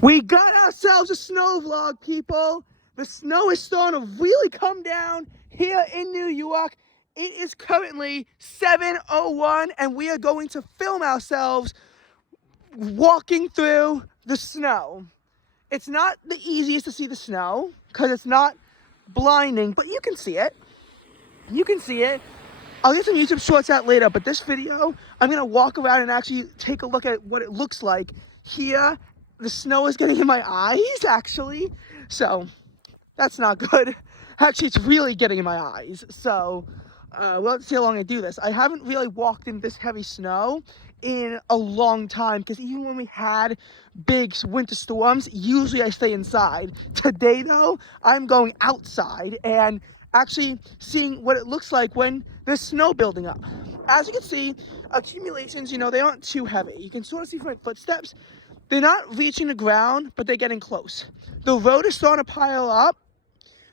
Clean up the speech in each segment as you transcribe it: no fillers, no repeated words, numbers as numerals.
We got ourselves a snow vlog, people. The snow is starting to really come down here in New York. It is currently 7:01 and we are going to film ourselves walking through the snow. It's not the easiest to see the snow because it's not blinding, but you can see it. You can see it. I'll get some YouTube shorts out later, but this video, I'm gonna walk around and actually take a look at what it looks like here. The snow is getting in my eyes, actually, so that's not good. Actually, it's really getting in my eyes, so we'll see how long I do this. I haven't really walked in this heavy snow in a long time, because even when we had big winter storms, usually I stay inside. Today, though, I'm going outside and actually seeing what it looks like when there's snow building up. As you can see, accumulations, they aren't too heavy. You can sort of see from my footsteps, they're not reaching the ground, but they're getting close. The road is starting to pile up.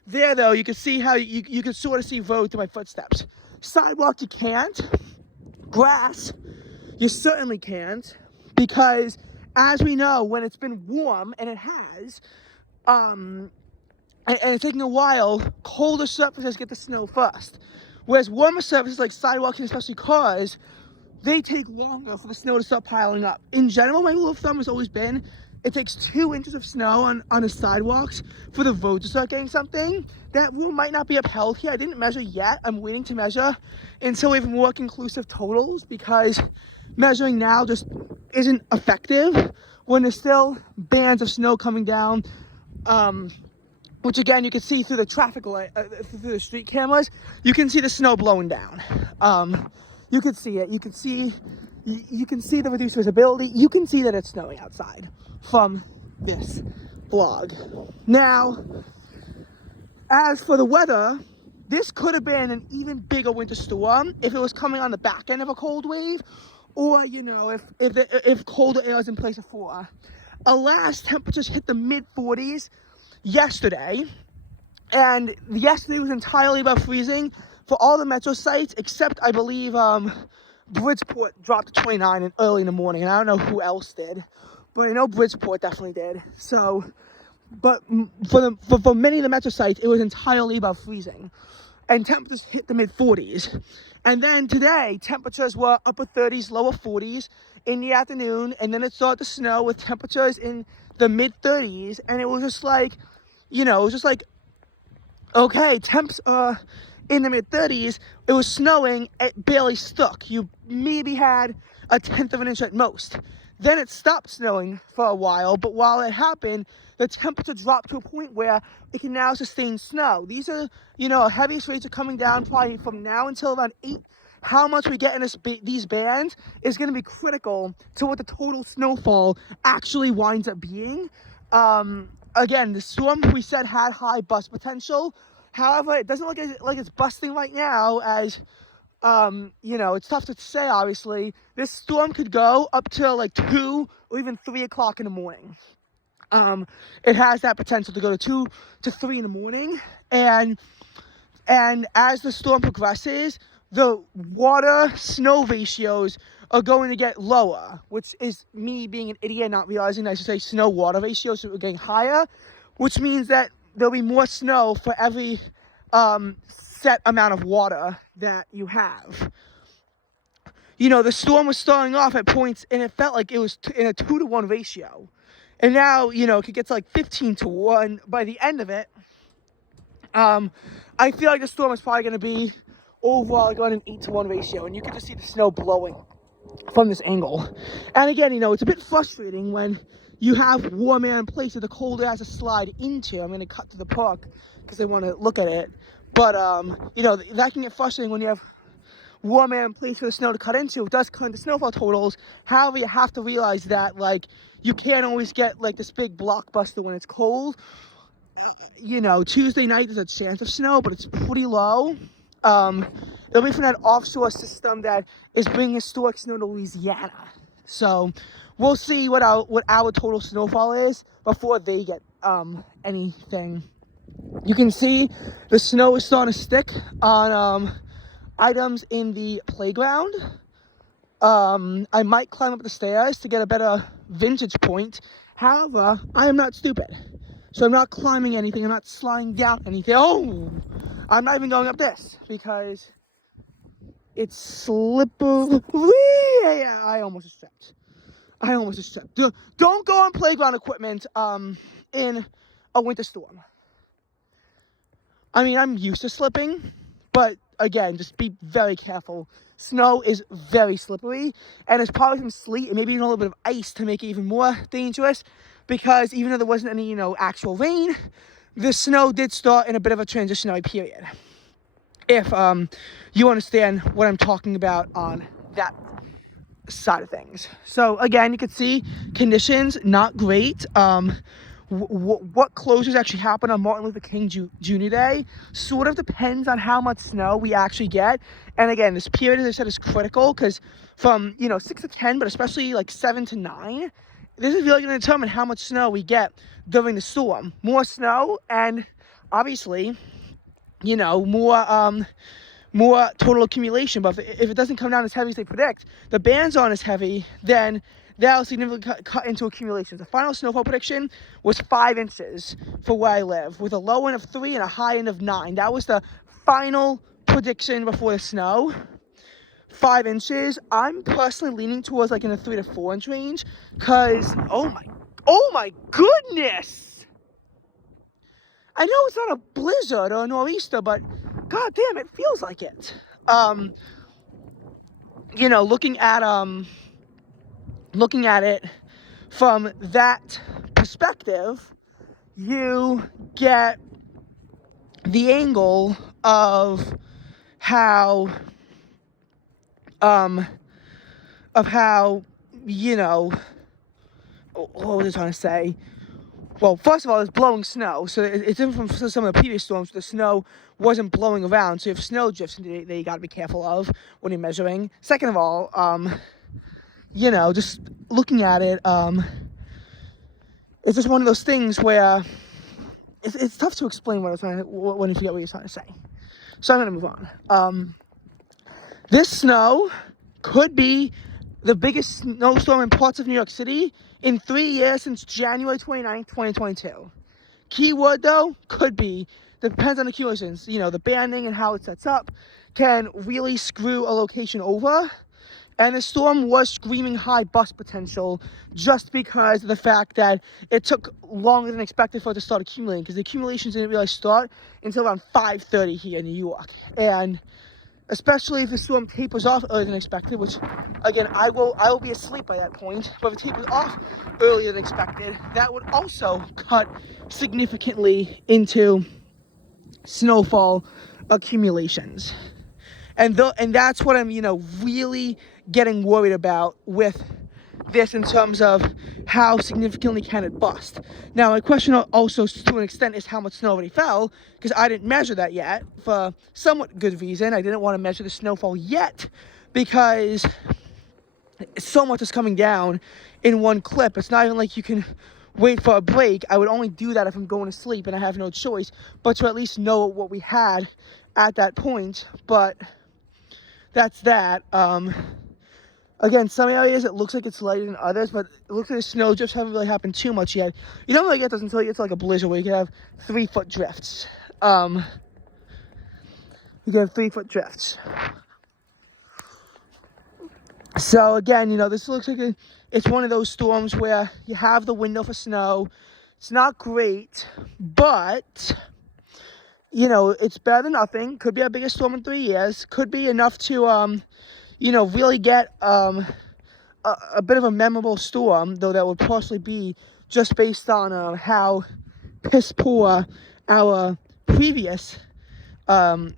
There, though, you can see how you can sort of see road through my footsteps. Sidewalk, you can't. Grass, you certainly can't, because as we know, when it's been warm, and it has, and it's taking a while, colder surfaces get the snow first. Whereas warmer surfaces like sidewalks and especially cars, they take longer for the snow to start piling up. In general, my rule of thumb has always been, it takes 2 inches of snow on the sidewalks for the road to start getting something. That rule might not be upheld here. I didn't measure yet. I'm waiting to measure until we have more conclusive totals, because measuring now just isn't effective when there's still bands of snow coming down, which again you can see through the traffic light, through the street cameras. You can see the snow blowing down. You can see it. You can see the reduced visibility. You can see that it's snowing outside from this vlog. Now, as for the weather, this could have been an even bigger winter storm if it was coming on the back end of a cold wave, or if colder air was in place before. Alas, temperatures hit the mid-40s yesterday, and yesterday was entirely above freezing for all the metro sites, except I believe Bridgeport dropped to 29 early in the morning, and I don't know who else did, but I know Bridgeport definitely did. So, but for many of the metro sites, it was entirely above freezing, and temperatures hit the mid-40s. And then today, temperatures were upper 30s, lower 40s in the afternoon, and then it started to snow with temperatures in the mid-30s, and it was just like, okay, temps are in the mid-30s. It was snowing, it barely stuck. You maybe had a 1/10 of an inch at most. Then it stopped snowing for a while, but while it happened, the temperature dropped to a point where it can now sustain snow. These are, heaviest rates are coming down probably from now until around 8. How much we get in these bands is going to be critical to what the total snowfall actually winds up being. Again, the storm we said had high bust potential. However, it doesn't look like it's busting right now, as it's tough to say, obviously. This storm could go up to like 2 or even 3 o'clock in the morning. It has that potential to go to 2 to 3 in the morning. And as the storm progresses, the water-snow ratios are going to get lower, which is me being an idiot, not realizing I should say snow-water ratios, so we're getting higher, which means that there'll be more snow for every set amount of water that you have. The storm was starting off at points, and it felt like it was in a 2-to-1 ratio. And now, it could get to like 15-to-1 by the end of it. I feel like the storm is probably going to be overall going an 8-to-1 ratio, and you can just see the snow blowing from this angle. And again, it's a bit frustrating when you have warm air in place that the cold air has to slide into. I'm going to cut to the park because I want to look at it. But, that can get frustrating when you have warm air in place for the snow to cut into. It does cut into snowfall totals. However, you have to realize that, you can't always get, this big blockbuster when it's cold. Tuesday night there's a chance of snow, but it's pretty low. It'll be from that offshore system that is bringing historic snow to Louisiana. So we'll see what our total snowfall is before they get anything. You can see the snow is starting to stick on items in the playground. I might climb up the stairs to get a better vantage point However, I am not stupid. So I'm not climbing anything. I'm not sliding down anything. Oh, I'm not even going up this because it's slippery. Yeah, I almost just tripped. Don't go on playground equipment in a winter storm. I mean, I'm used to slipping, but again, just be very careful. Snow is very slippery, and there's probably some sleet and maybe even a little bit of ice to make it even more dangerous, because even though there wasn't any, actual rain, the snow did start in a bit of a transitionary period. If you understand what I'm talking about on that side of things. So again, you can see conditions not great. What closures actually happen on Martin Luther King Jr. Day sort of depends on how much snow we actually get. And again, this period, as I said, is critical because from 6 to 10, but especially like 7 to 9, this is really going to determine how much snow we get during the storm. More snow, and obviously, more total accumulation. But if it doesn't come down as heavy as they predict, the bands aren't as heavy, then that'll significantly cut into accumulation. The final snowfall prediction was 5 inches for where I live, with a low end of 3 and a high end of 9. That was the final prediction before the snow. 5 inches. I'm personally leaning towards like in the 3 to 4 inch range, because oh my goodness, I know it's not a blizzard or a nor'easter, but god damn, it feels like it. Looking at it from that perspective, you get the angle of how what was I trying to say? Well, first of all, it's blowing snow, so it's different from some of the previous storms. The snow wasn't blowing around, so if snow drifts that you got to be careful of when you're measuring. Second of all, just looking at it, it's just one of those things where it's tough to explain when you forget what you're trying to say. So I'm going to move on. This snow could be the biggest snowstorm in parts of New York City in 3 years since January 29th, 2022. Keyword, though, could be. Depends on the accumulations. The banding and how it sets up can really screw a location over. And the storm was screaming high bust potential just because of the fact that it took longer than expected for it to start accumulating, because the accumulations didn't really start until around 5:30 here in New York. And especially if the storm tapers off earlier than expected, which, again, I will be asleep by that point, but if it tapers off earlier than expected, that would also cut significantly into snowfall accumulations. And that's what I'm, really getting worried about with this, in terms of how significantly can it bust. Now, my question also, to an extent, is how much snow already fell, because I didn't measure that yet for somewhat good reason. I didn't want to measure the snowfall yet because so much is coming down in one clip. It's not even like you can wait for a break. I would only do that if I'm going to sleep and I have no choice, but to at least know what we had at that point. But that's that. Again, some areas it looks like it's lighter than others, but it looks like the snow drifts haven't really happened too much yet. You don't really get this until you get to like a blizzard where you can have 3-foot drifts. You can have 3-foot drifts. So again, this looks like it's one of those storms where you have the window for snow. It's not great, but it's better than nothing. Could be our biggest storm in 3 years. Could be enough to really get a bit of a memorable storm, though that would possibly be just based on how piss poor our previous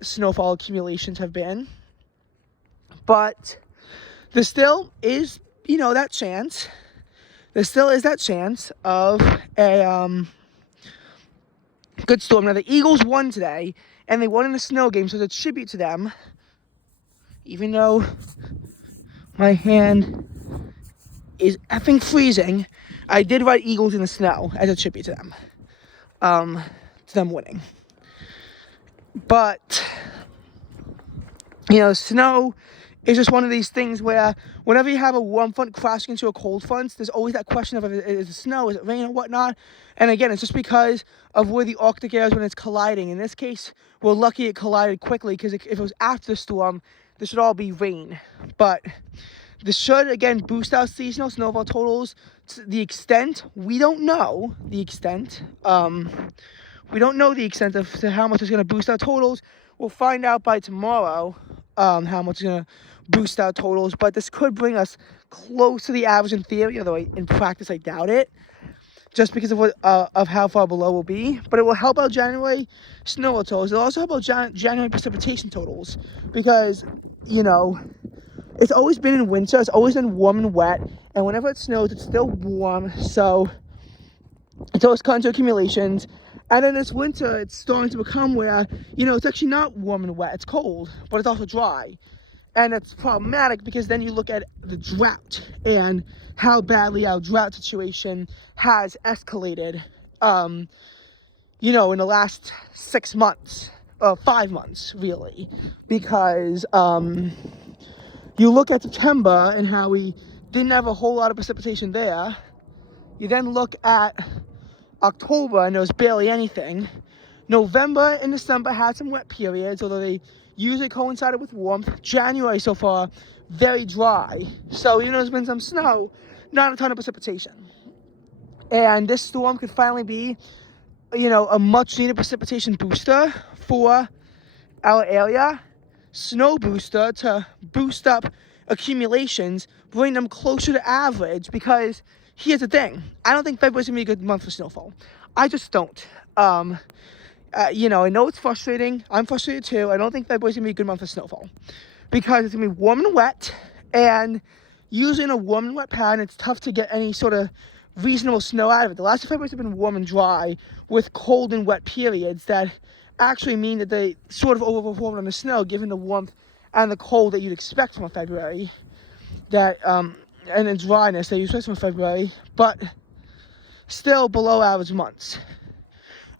snowfall accumulations have been. But there still is, that chance. There still is that chance of a good storm. Now, the Eagles won today, and they won in a snow game, so it's a tribute to them. Even though my hand is effing freezing, I did write Eagles in the snow as a tribute to them winning. But, snow it's just one of these things where whenever you have a warm front crashing into a cold front, there's always that question of is it snow, is it rain, or whatnot. And again, it's just because of where the Arctic air is when it's colliding. In this case, we're lucky it collided quickly, because if it was after the storm, this would all be rain. But this should, again, boost our seasonal snowfall totals to the extent. We don't know the extent. We don't know the extent of to how much it's going to boost our totals. We'll find out by tomorrow how much it's going to boost our totals. But this could bring us close to the average in theory, although in practice I doubt it, just because of what of how far below we'll be. But it will help out January snow totals. It'll also help out January precipitation totals, because, you know, it's always been in winter. It's always been warm and wet. And whenever it snows, it's still warm. So it's always cut into accumulations. And then this winter, it's starting to become where, you know, it's actually not warm and wet. It's cold, but it's also dry. And it's problematic, because then you look at the drought and how badly our drought situation has escalated, you know, in the last 6 months, 5 months, really. Because you look at September and how we didn't have a whole lot of precipitation there. You then look at October and there was barely anything. November and December had some wet periods, although they usually coincided with warmth. January so far, very dry. So even though there's been some snow, not a ton of precipitation. And this storm could finally be, you know, a much needed precipitation booster for our area. Snow booster to boost up accumulations, bring them closer to average. Because here's the thing, I don't think February's gonna be a good month for snowfall. I just don't. You know, I know it's frustrating. I'm frustrated too. I don't think February's gonna be a good month for snowfall, because it's gonna be warm and wet, and usually in a warm and wet pattern, it's tough to get any sort of reasonable snow out of it. The last 2 Februarys have been warm and dry with cold and wet periods that actually mean that they sort of overperformed on the snow, given the warmth and the cold that you'd expect from a February, that and the dryness that you expect from a February, but still below average months.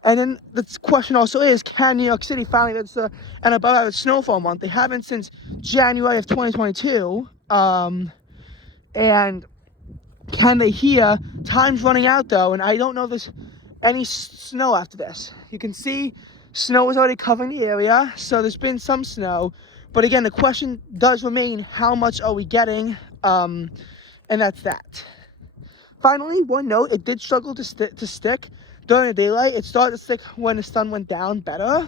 And then the question also is, can New York City finally register an above average snowfall month? They haven't since January of 2022. And can they here? Time's running out though, and I don't know if there's any snow after this. You can see snow is already covering the area, so there's been some snow. But again, the question does remain, how much are we getting? And that's that. Finally, one note, it did struggle to stick during the daylight. It started to stick when the sun went down better.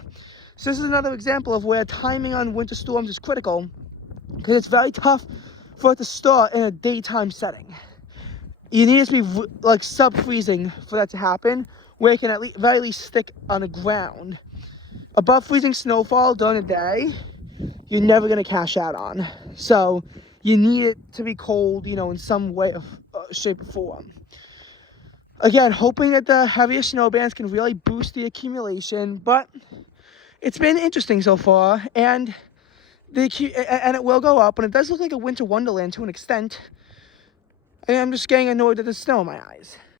So this is another example of where timing on winter storms is critical, because it's very tough for it to start in a daytime setting. You need it to be like sub-freezing for that to happen, where it can at least, very least stick on the ground. Above freezing snowfall during the day, you're never going to cash out on. So you need it to be cold, you know, in some way of shape or form. Again, hoping that the heavier snow bands can really boost the accumulation, but it's been interesting so far, and it will go up, and it does look like a winter wonderland to an extent. And I'm just getting annoyed at the snow in my eyes.